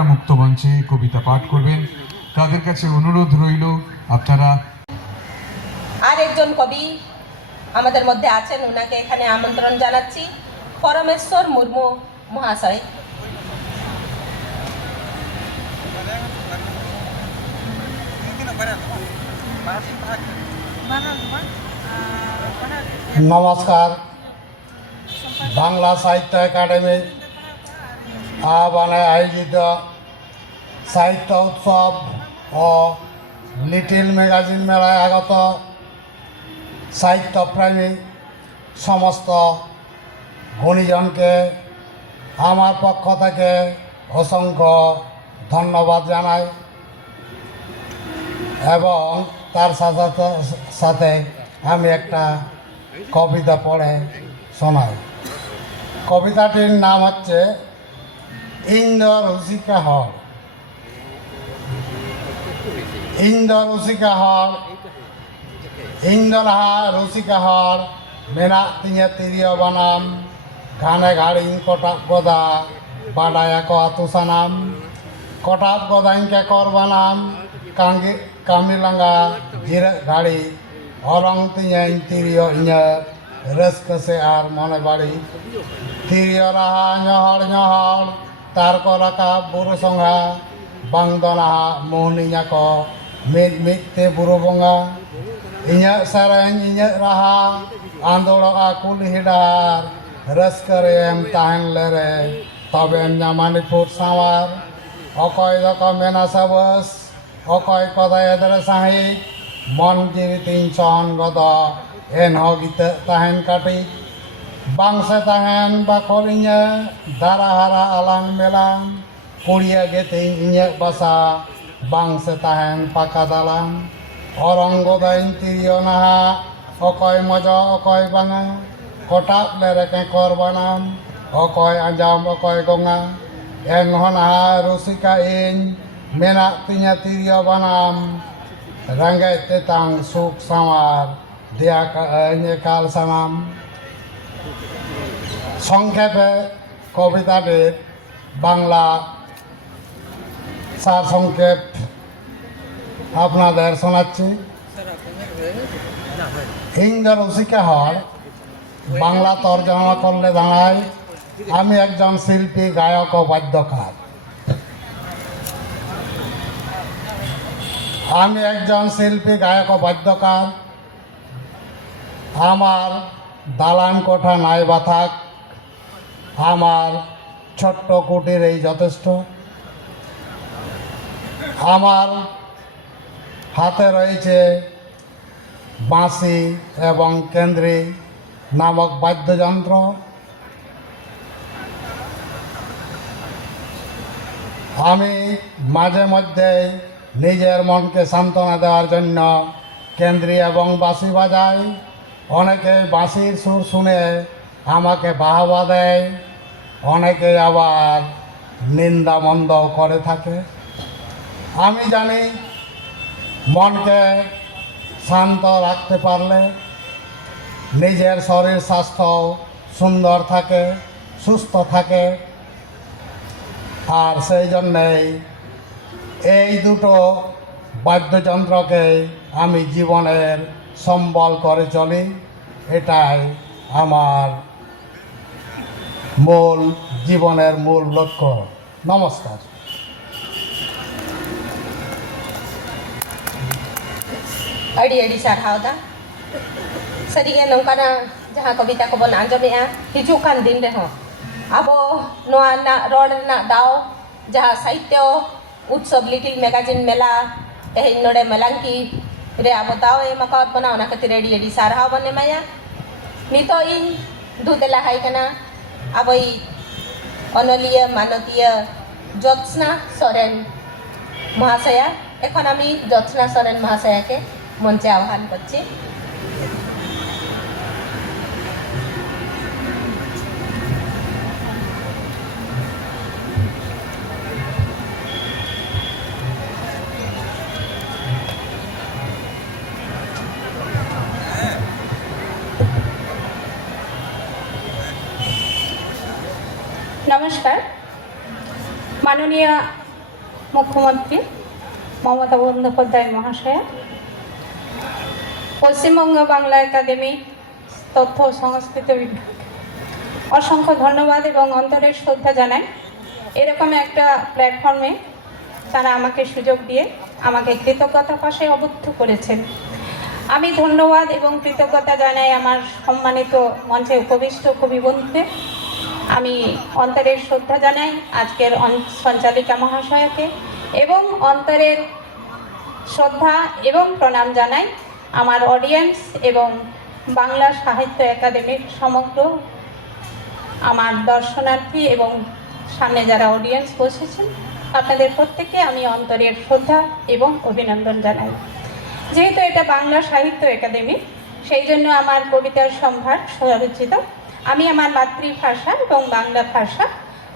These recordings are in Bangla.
আপনারা মুক্ত মঞ্চে কবিতা পাঠ করবেন। তাদের কাছে অনুরোধ রইল আপনারা আর একজন কবি আমাদের মধ্যে আছেন ওনাকে এখানে আমন্ত্রণ জানাচ্ছি। পরমেশ্বর মুর্মু মহাশয়। নমস্কার। বাংলা সাহিত্য একাডেমি আহ্বানে আয়োজিত সাহিত্য উৎসব ও লিটিল ম্যাগাজিন মেলায় আগত সাহিত্যপ্রেমী সমস্ত গুণীজনকে আমার পক্ষ থেকে অসংখ্য ধন্যবাদ জানাই এবং তার সাথে সাথে আমি একটা কবিতা পড়ে শোনাই। কবিতাটির নাম হচ্ছে ইন্দ্র রসিকা হর ইন্দ্র রসিকা হর ইন্দ্রহা রসিকা হর মেনা তিঙে তিরিয় বানাম গানে গাড়িং কটাপ গদা বাডায় এক আতুসানাম কটাপ গদাইকে কর বানাম কাঙ্গি, কামিলাঙ্গা জিরে গাড়ি অরং তিঙাইন তিরিয় ইঞা রসকে সে আর মনে বাড়ি তিরিয় রাহা ñহর তার বুড়ো সঙ্গা বাংদনাহা মোহনিña ko mid mid te buru bonga iñak sarang iñak raha andologa kulhi dar raskare em tahan lere তবে nyamani-pur sawar অকয় দক মেনা সাবস অকয় কদায় এদের সাহি মন জীবিতিং চহন গদ এন হগিতে তাহেন কাটি বাংসে তাহেন বা করিña দারা হারা আলাং মেলাম পুড়িয়া গেতে ইঞ্জাক বাসা বাংসে তাহেন পাকা দালাম অরঙ্গ দাইন তিরিয় নাহা, অকয় মজা, অকয় বাঙা কটাপ লেরে কেঁকর বানাম অকয় আঞ্জাম অকয় গঙ্গা। এংহনাহা রসিকা ইন মেনাক তিña তিরিয় বানাম। রাঙ্গাই তেতাং সুখ সামার, দেয়া কাল সানাম সংক্ষেপে কবিতাটির বাংলা সার সংক্ষেপ আপনাদের শোনাচ্ছি। ইন্দ্র রসিকা হর, বাংলা তর্জমা করলে দাঁড়ায়, আমি একজন শিল্পী, গায়ক ও বাদ্যকার। আমি একজন শিল্পী, গায়ক ও বাদ্যকার। আমার দালান কোঠা নাই বা থাক, আমার ছোট্ট কুটির এই যথেষ্ট। আমার হাতে রয়েছে বাঁশি এবং কেন্দ্রি নামক বাদ্যযন্ত্র। আমি মাঝে মধ্যে নিজের মনকে সান্ত্বনা দেওয়ার জন্য কেন্দ্রি এবং বাঁশি বাজাই। অনেকে বাঁশির সুর শুনে আমাকে বাহবা দেয়, অনেকে আবার নিন্দা মন্দ করে থাকে। আমি জানি মনকে শান্ত রাখতে পারলে নিজের শরীর স্বাস্থ্য সুন্দর থাকে, সুস্থ থাকে। আর সেই জন্যেই এই দুটো বাদ্যযন্ত্রকে আমি জীবনের সম্বল করে চলে এটাই আমার মূল জীবনের মূল লক্ষ্য নমস্কার ᱟᱹᱰᱤ ᱟᱹᱰᱤ ᱥᱟᱨᱦᱟᱣᱫᱟ ᱥᱟᱹᱨᱤᱜᱮ ᱱᱚᱝᱠᱟᱱᱟᱜ ᱡᱟᱦᱟᱸ ᱠᱚᱵᱤᱛᱟ ᱠᱚᱵᱚᱱ ᱟᱸᱡᱚᱢᱮᱜᱼᱟ ᱦᱤᱡᱩᱜ ᱠᱟᱱ ᱫᱤᱱ ᱨᱮᱦᱚᱸ ᱟᱵᱚ ᱱᱚᱣᱟ ᱨᱮᱱᱟᱜ ᱨᱚᱲ ᱨᱮᱱᱟᱜ ᱫᱟᱣ ᱡᱟᱦᱟᱸ ᱥᱟᱦᱤᱛᱛᱚ ᱩᱛᱥᱚᱵ ᱞᱤᱴᱤᱞ ᱢᱮᱜᱟᱡᱤᱱ ᱢᱮᱞᱟ ᱛᱮᱦᱮᱧ ᱱᱚᱰᱮ ᱢᱮᱞᱟᱝᱠᱤ રે આ બતાવો એ મકાવત બનાવવાના ખાતે રેડી રેડી સારા હાવ બને માયા ની તો ઈ દૂધેલા હાઈ કના આ ભાઈ অনলীয় মানতীয় জ্যোৎস্না সরেন মহাশয়া এখন আমি জ্যোৎস্না সরেন মহাশয়াকে মঞ্চে আহ্বান করছি নমস্কার। মাননীয় মুখ্যমন্ত্রী মমতা বন্দ্যোপাধ্যায় মহাশয়া, পশ্চিমবঙ্গ বাংলা একাডেমি তথ্য সংস্কৃতি বিভাগ, অসংখ্য ধন্যবাদ এবং অন্তরের শ্রদ্ধা জানাই। এরকম একটা প্ল্যাটফর্মে তারা আমাকে সুযোগ দিয়ে আমাকে কৃতজ্ঞতা পাশে অবদ্ধ করেছেন। আমি ধন্যবাদ এবং কৃতজ্ঞতা জানাই আমার সম্মানিত মঞ্চে উপবিষ্ট কবি বন্ধুদের। আমি অন্তরের শ্রদ্ধা জানাই আজকের সঞ্চালিকা মহাশয়াকে এবং অন্তরের শ্রদ্ধা এবং প্রণাম জানাই আমার অডিয়েন্স এবং বাংলা সাহিত্য একাডেমির সমগ্র আমার দর্শনার্থী এবং সামনে যারা অডিয়েন্স বসেছেন, আপনাদের প্রত্যেককে আমি অন্তরের শ্রদ্ধা এবং অভিনন্দন জানাই। যেহেতু এটা বাংলা সাহিত্য একাডেমি, সেই জন্য আমার কবিতার সম্ভার স্বরচিত আমি আমার মাতৃভাষা এবং বাংলা ভাষা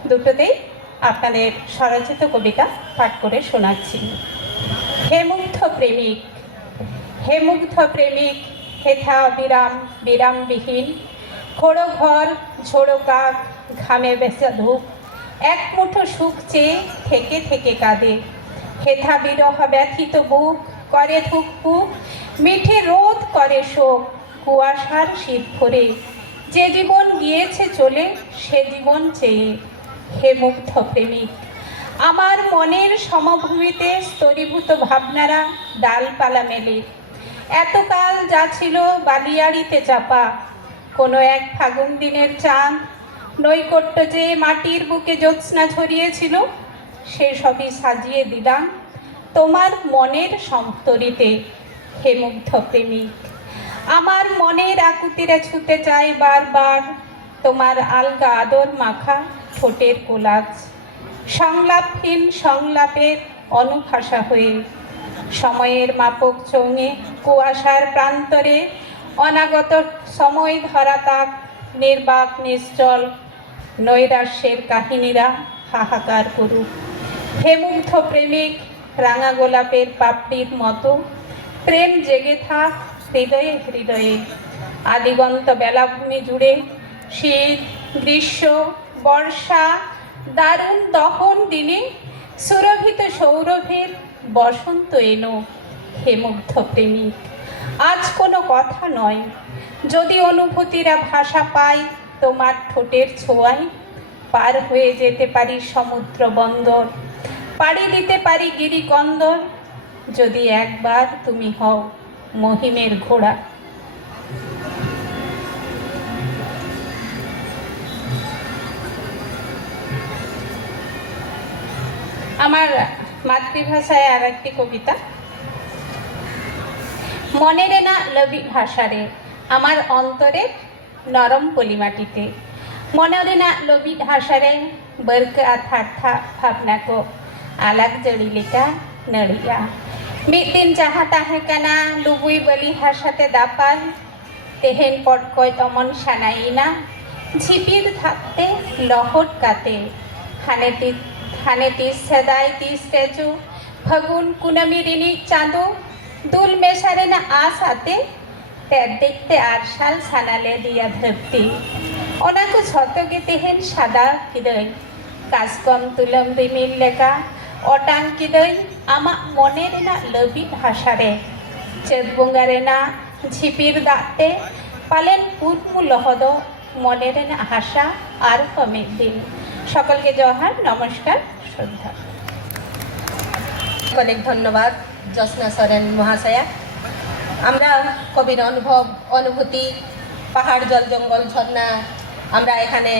দুটোতেই আপনাদের স্বরচিত কবিতা পাঠ করে শোনাচ্ছি। হে মুগ্ধ প্রেমিক, হে মুগ্ধ প্রেমিক হেথা বিরাম, বিরামবিহীন। খোড়ো ঘর, ঝোড়ো কাক, ঘামে বেচা ধূপ। এক মুঠো সুখ চেয়ে থেকে থেকে কাঁদে। হেথা বিরহ ব্যথিত বুক, করে ধুকপুক মিঠে রোদ করে শোক, কুয়াশার শীত ভরে। যে জীবন গিয়েছে চলে, সে জীবন চেয়ে। হে মুগ্ধ প্রেমিক, আমার মনের সমভূমিতে স্তরীভূত ভাবনারা ডালপালা মেলে। এতকাল যা ছিল বালিয়াড়িতে চাপা। কোনো এক ফাগুন দিনের চাঁদ, নৈকট্য যে মাটির বুকে জ্যোৎস্না ছড়িয়েছিল, সে সবই সাজিয়ে দিলাম তোমার মনের সমতরিতে। হে মুগ্ধ প্রেমিক আমার মনের আকুতিরা ছুতে চাই বারবার। তোমার আলগা আদর মাখা ঠোঁটের কোলাজ। সংলাপহীন সংলাপের অনুভাষা হয়ে সময়ের মাপক চৌঙে কুয়াশার প্রান্তরে অনাগত সময় ধরা তাক নির্বাক নিশ্চল নৈরাশ্যের কাহিনীরা হাহাকার করুক। হে মুগ্ধ প্রেমিক রাঙা গোলাপের পাপড়ির মতো। প্রেম জেগে থাক হৃদয়ে হৃদয়ে আদিগন্ত বেলাভূমি জুড়ে শীত, গ্রীষ্ম, বর্ষা, দারুণ দহন দিনে সুরভিত সৌরভের বসন্ত এনো হে মুগ্ধ প্রেমিক আজ কোনো কথা নয়, যদি অনুভূতিরা ভাষা পায়, তোমার ঠোঁটের ছোঁয়ায় পার হয়ে যেতে পারি সমুদ্র বন্দর, পাড়ি দিতে পারি গিরিকন্দর যদি একবার তুমি হও মহিমের ঘোড়া। আমার মাতৃভাষায় আর একটি কবিতা মনেরে না লবি ভাষারে, আমার অন্তরের নরম পলিমাটিতে। মনেরে না লবি ভাষারে, বর্ক আথার্থা ভাবনাকো আলাগ জড়িলিকা নড়িয়া। ᱢᱤᱫ ᱫᱤᱱ ᱡᱟᱦᱟᱸ ᱛᱟᱦᱮᱸ ᱠᱟᱱᱟ ᱞᱩᱜᱩᱭ ᱵᱟᱹᱞᱤ ᱦᱟᱥᱟᱛᱮ ᱫᱟᱯᱟᱞ ᱛᱮᱦᱮᱧ ᱯᱚᱴᱠᱚᱡ ᱚᱢᱚᱱ ᱥᱟᱱᱟᱭᱮᱱᱟ ᱡᱷᱤᱯᱤᱨ ᱫᱷᱟᱯᱛᱮ ᱞᱚᱦᱚᱫ ᱠᱟᱛᱮ ᱦᱟᱱᱮ ᱛᱤᱥ ᱦᱟᱱᱮ ᱛᱤᱥ ᱥᱮᱫᱟᱭ ᱛᱤᱥ ᱨᱮᱪᱚ ᱯᱷᱟᱹᱜᱩᱱ ᱠᱩᱱᱟᱹᱢᱤ ᱨᱤᱱᱤᱡ ᱪᱟᱸᱫᱚ ᱫᱩᱞ ᱢᱮᱥᱟ ᱨᱮᱱᱟᱜ ᱟᱥ ᱟᱛᱮ ᱛᱮᱫ ᱫᱮᱠᱛᱮ ᱟᱨᱥᱟᱞ ᱥᱟᱱᱟ ᱞᱮᱫᱮᱭᱟ ᱫᱷᱟᱹᱨᱛᱤ ᱚᱱᱟ ᱠᱚ ᱡᱷᱚᱛᱚ ᱜᱮ ᱛᱮᱦᱮᱧ ᱥᱟᱫᱟ ᱠᱤᱫᱟᱹᱧ ᱠᱟᱥᱠᱚᱢ ᱛᱩᱞᱟᱹᱢ ᱨᱤᱢᱤᱞ ᱞᱮᱠᱟ ᱚᱴᱟᱝ ᱠᱤᱫᱟᱹᱧ আমার মনে ᱨᱮᱱᱟᱜ ᱞᱟᱹᱵᱤᱫ ᱦᱟᱥᱟᱨᱮ চেত ᱵᱚᱸᱜᱟ ᱨᱮᱱᱟᱜ ᱡᱷᱤᱯᱤᱨ ᱫᱟᱜ পালেন পূর্ণ লহদ মনে রেন আশা আর কমে দিন। সকলকে জহার নমস্কার, শ্রদ্ধা। অনেক ধন্যবাদ জসনা সরেন মহাশয়া। আমরা কবির অনুভব, অনুভূতি, পাহাড়, জল, জঙ্গল, ঝর্ণা আমরা এখানে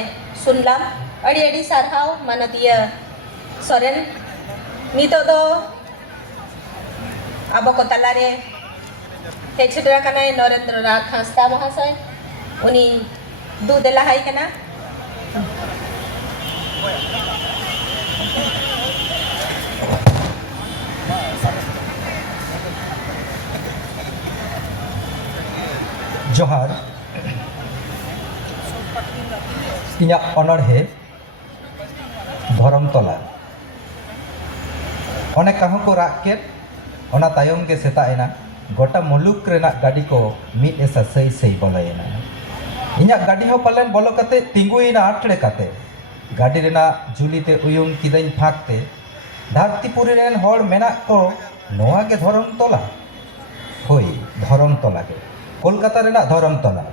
শুনলাম। আড়ি আড়ি সারহাও মানতীয় সরেন। নিত আবক তালারে হেছিডরা কানাই নরেন্দ্র নাথ হাঁসদা মহাশয় উনি দু দেলা হাই কেনা ᱡᱚᱦᱟᱨ ᱤᱧᱟᱹᱜ ᱚᱱᱚᱬᱦᱮ ᱫᱷᱚᱨᱚᱢ ᱛᱚᱞᱟ ᱚᱱᱮ ᱠᱟᱦᱚᱸ ᱠᱚ ᱨᱟᱜ ᱠᱮᱫ ᱚᱱᱟ ᱛᱟᱭᱚᱢ ᱜᱮ ᱥᱮᱛᱟᱜ ᱮᱱᱟ ᱜᱚᱴᱟ ᱢᱩᱞᱩᱠ ᱨᱮᱱᱟᱜ ᱜᱟᱹᱰᱤ ᱠᱚ ᱢᱤᱫ ᱮ ᱥᱟᱥᱟᱹᱭ ᱥᱟᱹᱭ ᱵᱚᱞᱚᱭᱮᱱᱟ ᱤᱧᱟᱹᱜ ᱜᱟᱹᱰᱤ ᱦᱚᱸ ᱯᱟᱞᱮᱱ ᱵᱚᱞᱚ ᱠᱟᱛᱮ ᱛᱤᱸᱜᱩᱭᱮᱱᱟ ᱟᱴᱲᱮ ᱠᱟᱛᱮ ᱜᱟᱹᱰᱤ ᱨᱮᱱᱟᱜ ᱡᱩᱞᱤᱛᱮ ᱩᱭᱩᱝ ᱠᱤᱫᱟᱹᱧ ᱯᱷᱟᱸᱠᱛᱮ ᱫᱷᱟᱹᱨᱛᱤᱯᱩᱨᱤ ᱨᱮᱱ ᱦᱚᱲ ᱢᱮᱱᱟᱜ ᱠᱚ ᱱᱚᱣᱟ ᱜᱮ ᱫᱷᱚᱨᱚᱢ ᱛᱚᱞᱟ ᱦᱳᱭ ᱫᱷᱚᱨᱚᱢ ᱛᱚᱞᱟ ᱜᱮ ᱠᱳᱞᱠᱟᱛᱟ ᱨᱮᱱᱟᱜ ᱫᱷᱚᱨᱚᱢ ᱛᱚᱞᱟ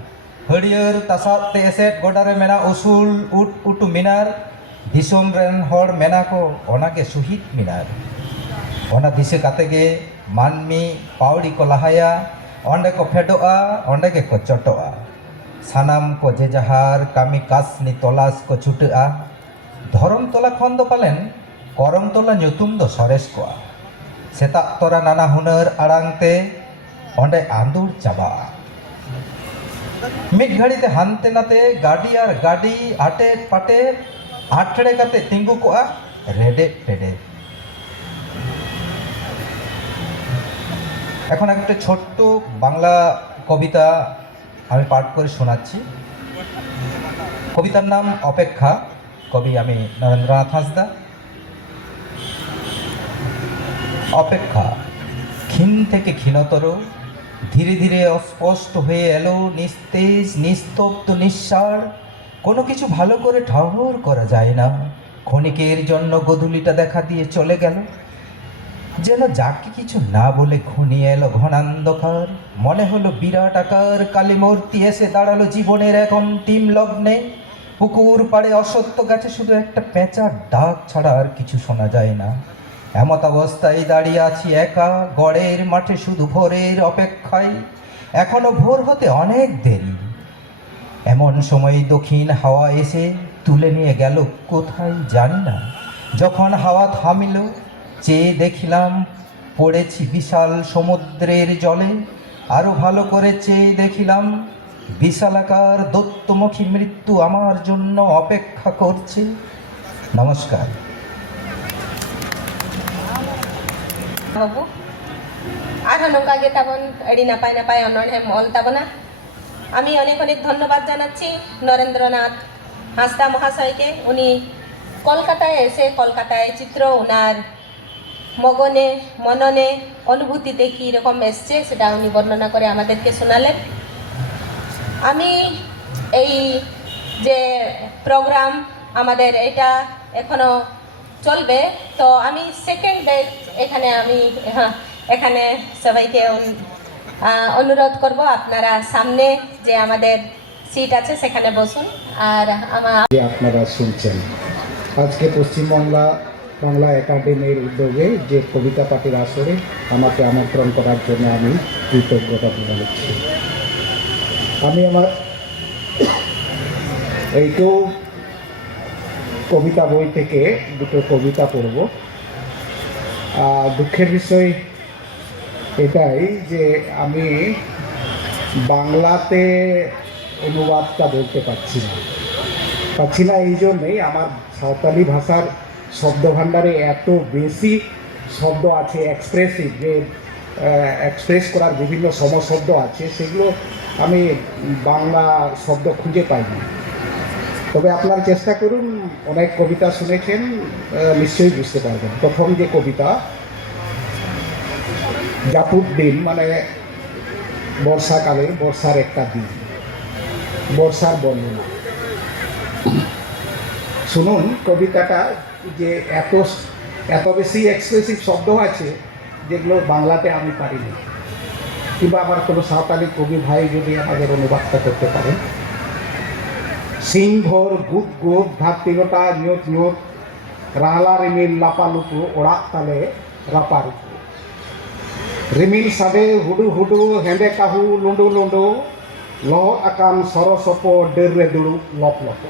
ᱦᱟᱹᱲᱭᱟᱹᱨ ᱛᱟᱥᱟᱫ ᱛᱮ ᱮᱥᱮᱫ ᱜᱚᱰᱟᱨᱮ ᱢᱮᱱᱟᱜ ᱩᱥᱩᱞ ᱩᱴ ᱩᱴᱩ ᱢᱤᱱᱟᱨ ᱫᱤᱥᱚᱢ ᱨᱮᱱ ᱦᱚᱲ ᱢᱮᱱᱟ ᱠᱚ ᱚᱱᱟᱜᱮ ᱥᱩᱦᱤᱫ ᱢᱤᱱᱟᱨ ᱚᱱᱟ ᱫᱤᱥᱟᱹ ᱠᱟᱛᱮ ᱜᱮ ᱢᱟᱹᱱᱢᱤ ᱯᱟᱣᱲᱤ ᱠᱚ ᱞᱟᱦᱟᱭᱟ ᱚᱸᱰᱮ ᱠᱚ ᱯᱷᱮᱰᱚᱜᱼᱟ ᱚᱸᱰᱮ ᱜᱮᱠᱚ ᱪᱚᱴᱚᱜᱼᱟ ᱥᱟᱱᱟᱢ ᱠᱚ ᱡᱮ ᱡᱟᱦᱟᱨ ᱠᱟᱹᱢᱤ ᱠᱟᱥᱱᱤ ᱛᱚᱞᱟᱥ ᱠᱚ ᱪᱷᱩᱴᱟᱹᱜᱼᱟ ᱫᱷᱚᱨᱚᱢ ᱛᱚᱞᱟ ᱠᱷᱚᱱ ᱫᱚ ᱯᱟᱞᱮᱱ ᱠᱚᱨᱚᱢ ᱛᱚᱞᱟ ᱧᱩᱛᱩᱢ ᱫᱚ ᱥᱚᱨᱮᱥ ᱠᱚᱜᱼᱟ ᱥᱮᱛᱟᱜ ᱛᱚᱨᱟ ᱱᱟᱱᱟ ᱦᱩᱱᱟᱹᱨ ᱟᱲᱟᱝ ᱛᱮ ᱚᱸᱰᱮ ᱟᱸᱫᱩᱲ ᱪᱟᱵᱟᱜᱼᱟ ᱢᱤᱫ ᱜᱷᱟᱹᱲᱤᱛᱮ ᱦᱟᱱᱛᱮ ᱱᱟᱛᱮ ᱜᱟᱹᱰᱤ ᱟᱨ ᱜᱟᱹᱰᱤ ᱟᱴᱮᱫ ᱯᱟᱴᱮᱫ ᱟᱴᱷᱲᱮ ᱠᱟᱛᱮ ᱛᱤᱸᱜᱩ ᱠᱚᱜᱼᱟ ᱨᱮᱰᱮᱫ ᱯᱮᱰᱮᱫ এখন একটা ছোট্ট বাংলা কবিতা আমি পাঠ করে শোনাচ্ছি। কবিতার নাম অপেক্ষা, কবি আমি নরেন্দ্রনাথ হাঁসদা। অপেক্ষা, ক্ষীণ থেকে ক্ষীণতর, ধীরে ধীরে অস্পষ্ট হয়ে এলো নিস্তেজ, নিস্তব্ধ, নিঃসার। কোনো কিছু ভালো করে ঠাহর করা যায় না। ক্ষণিকের জন্য গধূলিটা দেখা দিয়ে চলে গেল। যেন যাকে কিছু না বলে ঘনিয়ে এলো ঘনান্ধকার, মনে হলো বিরাট আকার, কালী মূর্তি এসে দাঁড়াল জীবনের এক অন্তিম লগ্নে। পুকুর পাড়ে অসত্য গাছে শুধু একটা পেঁচার ডাক ছাড়া আর কিছু শোনা যায় না। এমত অবস্থায় দাঁড়িয়ে আছি একা, গড়ের মাঠে শুধু ভোরের অপেক্ষায়। এখনও ভোর হতে অনেক দেরি। এমন সময় দক্ষিণ হাওয়া এসে তুলে নিয়ে গেল কোথায় জানি না। যখন হাওয়া থামিল চেয়ে দেখিলাম পড়েছি বিশাল সমুদ্রের জলে আরো ভালো করে চেয়ে দেখিলাম বিশালাকার দত্তমুখী মৃত্যু আমার জন্য অপেক্ষা করছে নমস্কার ᱵᱟᱹᱵᱩ ᱟᱨᱦᱚᱸ ᱱᱚᱝᱠᱟ ᱜᱮ ᱛᱟᱵᱚᱱ ᱟᱹᱰᱤ ᱱᱟᱯᱟᱭ ᱱᱟᱯᱟᱭ ᱚᱱᱚᱬᱦᱮᱸ ᱚᱞ ᱛᱟᱵᱚᱱᱟ আমি অনেক অনেক ধন্যবাদ জানাচ্ছি নরেন্দ্রনাথ হাঁসদা মহাশয়কে উনি কলকাতায় এসে কলকাতায় চিত্র ওনার মগনে মননে অনুভূতিতে কী রকম এসছে সেটা উনি বর্ণনা করে আমাদেরকে শোনালেন। আমি এই যে প্রোগ্রাম আমাদের এটা এখনও চলবে তো আমি সেকেন্ড ব্যাচ এখানে আমি হ্যাঁ, এখানে সবাইকে অনুরোধ করব আপনারা সামনে যে আমাদের সিট আছে সেখানে বসুন আর আমার আপনারা শুনছেন। আজকে পশ্চিমবাংলা বাংলা একাডেমির উদ্যোগে যে কবিতা পাঠের আসরে আমাকে আমন্ত্রণ করার জন্য আমি কৃতজ্ঞতা জানাচ্ছি। আমি আমার এইকেও কবিতা বই থেকে দুটো কবিতা পড়ব। দুঃখের বিষয় এটাই যে আমি বাংলাতে অনুবাদটা বলতে পারছি না। পাচ্ছি না এই জন্যেই আমার সাঁওতালি ভাষার শব্দভাণ্ডারে এত বেশি শব্দ আছে এক্সপ্রেসিভ যে এক্সপ্রেস করার বিভিন্ন সমশব্দ আছে, সেগুলো আমি বাংলা শব্দ খুঁজে পাইনি। তবে আপনারা চেষ্টা করুন, অনেক কবিতা শুনেছেন নিশ্চয়ই বুঝতে পারবেন। প্রথম যে কবিতা জাপুর দিন মানে বর্ষাকালের বর্ষার একটা দিন, বর্ষার বর্ণনা। শুনুন কবিতাটা। যে এত এত বেশি এক্সপ্রেসিভ শব্দ আছে যেগুলো বাংলাতে আমি পারিনি। কিংবা আমার কোনো সাঁওতালি কবি ভাই যদি আমাদের অনুবাদটা করতে পারেন। সিংহর গুপ গুপ ধাত্তিগটা নিয়ত নিয়ত রাহলা রিমিল লাপালুকু ওড়াক তালে রাপারুকু রিমিল সাদে হুডু হুডু, হেঁদে কাহু লুন্ডু লুন্ডু লহদ আকান সরসপ ডের রে দুড়ুব লপ লপ।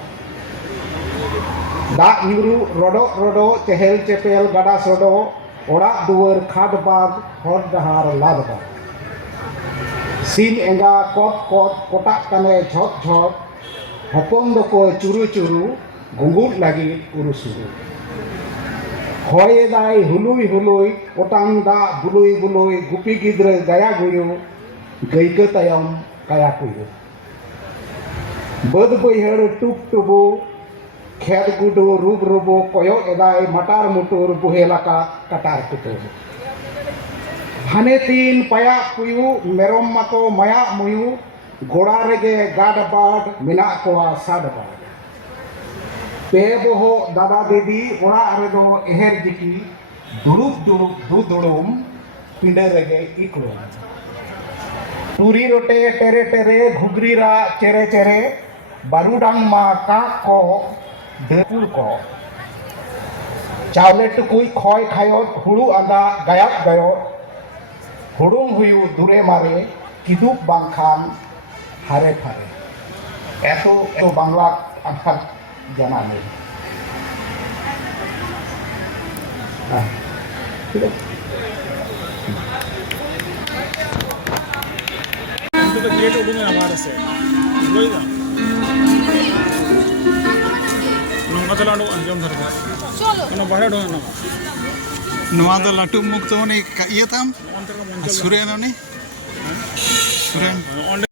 ᱫᱟᱜ ᱧᱩᱨᱩ ᱨᱚᱰᱚᱜ ᱨᱚᱰᱚ ᱪᱮᱦᱮᱞ ᱪᱮᱯᱮᱞ ᱜᱟᱰᱟ ᱥᱚᱰᱚ ᱚᱲᱟᱜ ᱫᱩᱣᱟᱹᱨ ᱠᱷᱟᱴ ᱵᱟᱸᱫ ᱦᱚᱨ ᱰᱟᱦᱟᱨ ᱞᱟᱫ ᱵᱟᱸᱫ ᱮᱸᱜᱟ ᱠᱚᱛ ᱠᱚᱛ ᱠᱚᱴᱟᱜ ᱠᱟᱱᱮ ᱡᱷᱚᱛ ᱡᱷᱚᱛ ᱦᱚᱯᱚᱱ ᱫᱚᱠᱚ ᱪᱩᱨᱩ ᱪᱩᱨᱩ ᱜᱩᱸᱜᱩᱫ ᱞᱟᱹᱜᱤᱫ ᱩᱨᱩᱥᱩᱨᱩ ᱦᱚᱭᱮᱫᱟᱭ ᱦᱩᱞᱩᱭ ᱦᱩᱞᱩᱭ ᱚᱴᱟᱝ ᱫᱟᱜ ᱵᱩᱞᱩᱭ ᱵᱩᱞᱩᱭ ᱜᱩᱯᱤ ᱜᱤᱫᱽᱨᱟᱹ ᱜᱟᱭᱟ ᱜᱩᱭᱩ ᱜᱟᱹᱭᱠᱟᱹ ᱛᱟᱭᱚᱢ ᱠᱟᱭᱟ ᱠᱩᱭᱩ ᱵᱟᱹᱫᱽ ᱵᱟᱹᱭᱦᱟᱹᱲ ᱴᱩᱵ ᱴᱩᱵᱩ খেত গুডু রূপ রুবু কয়ক এদায় মাটার মুটুর বুহেলাকা কাটার কুটুর হানে তিন পায়া পুয়ু মেরম মাতো মায়া মুয়ু গোড়া রেগে গাড বাড মেনা কোয়া সাদ বাড পে বহ দাদা দিদি ওড়া রেদো এহের জিকি দুড়ুব দুড়ুব দু দুড়ুম পিঁড়ে রেগে ইকুড়ুম টুরি রোটে টেরে টেরে ঘুগরিরা চেরে চেরে বারুডাং মা কাক ক બેપુર કો ચાવલે ટુકુઈ ખોય ખાયો હુડુ આંદા ગાયબ ગયો હુડુમ હુયું દૂરે મારે કીધું બાંખાન হারে ফারে এত এত বাংলা আমার জানা নেই আমার আছে मचलाडो अंजम धर का चलो बाहर